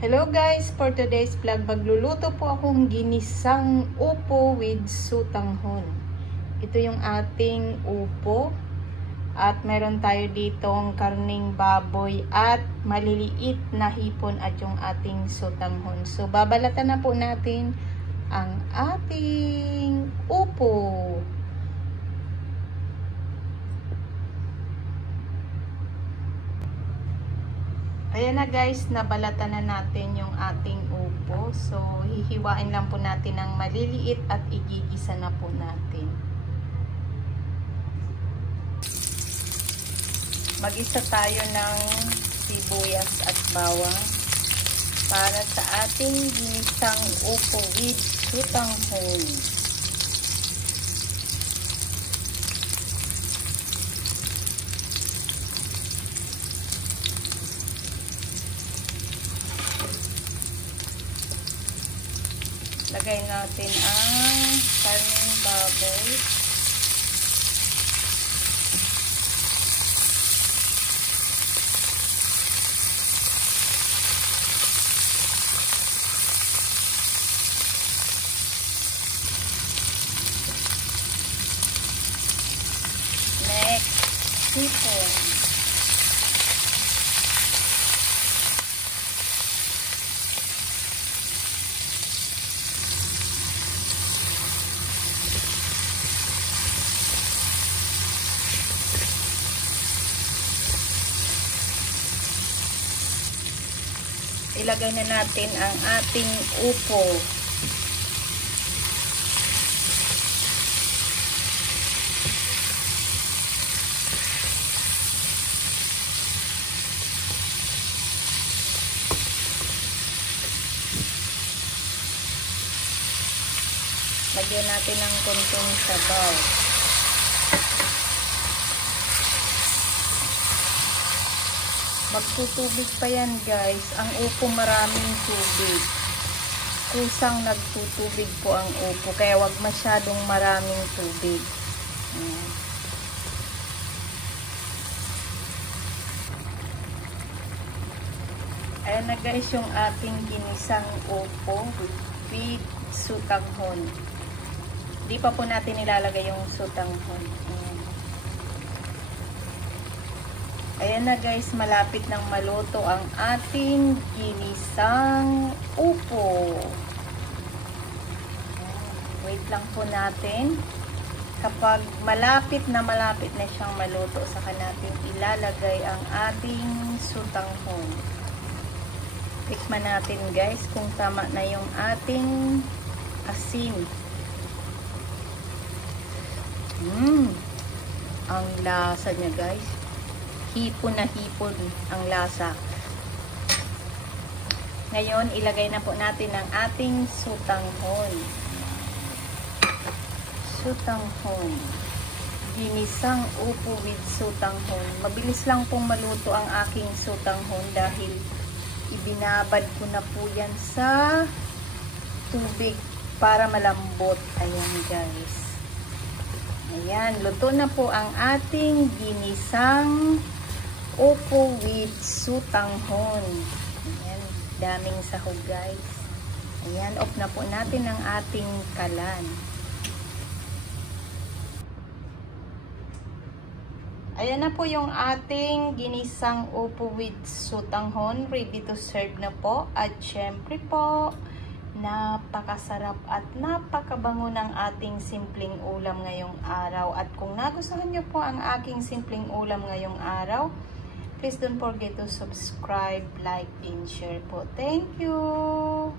Hello guys, for today's vlog, magluluto po akong ginisang upo with sutanghon. Ito yung ating upo at meron tayo ditong karning baboy at maliliit na hipon at yung ating sutanghon. So babalatan na po natin ang ating upo. Ayan na guys, nabalatan na natin yung ating upo. So, hihiwain lang po natin ng maliliit at igigisa na po natin. Mag-isa tayo ng sibuyas at bawang para sa ating ginisang upo with sutanghon. Lagay natin ang karning baboy. Next, hipon. Ilagay na natin ang ating upo. Lagyan natin ng konting sabaw. Magtutubig pa yan guys. Ang upo maraming tubig. Kusang nagtutubig po ang upo. Kaya wag masyadong maraming tubig. Ayan na guys yung ating ginisang upo with sutanghon. Di pa po natin nilalagay yung sutanghon. Ayan na guys, malapit nang maluto ang ating ginisang upo. Wait lang po natin. Kapag malapit na siyang maluto, saka natin ilalagay ang ating sutanghon. Tikman natin guys kung tama na yung ating asin. Ang lasa niya guys. Hipon na hipon ang lasa. Ngayon, ilagay na po natin ang ating sutanghon. Sutanghon. Ginisang upo with sutanghon. Mabilis lang pong maluto ang aking sutanghon dahil ibinabad ko na po yan sa tubig para malambot. Ayan guys. Ayan, luto na po ang ating ginisang upo with sutanghon. Ayan, daming sahog guys. Ayan, off na po natin ang ating kalan. Ayan na po yung ating ginisang upo with sutanghon. Ready to serve na po. At syempre po, napakasarap at napakabango ng ating simpleng ulam ngayong araw. At kung nagustuhan nyo po ang aking simpleng ulam ngayong araw, please don't forget to subscribe, like, and share po. Thank you!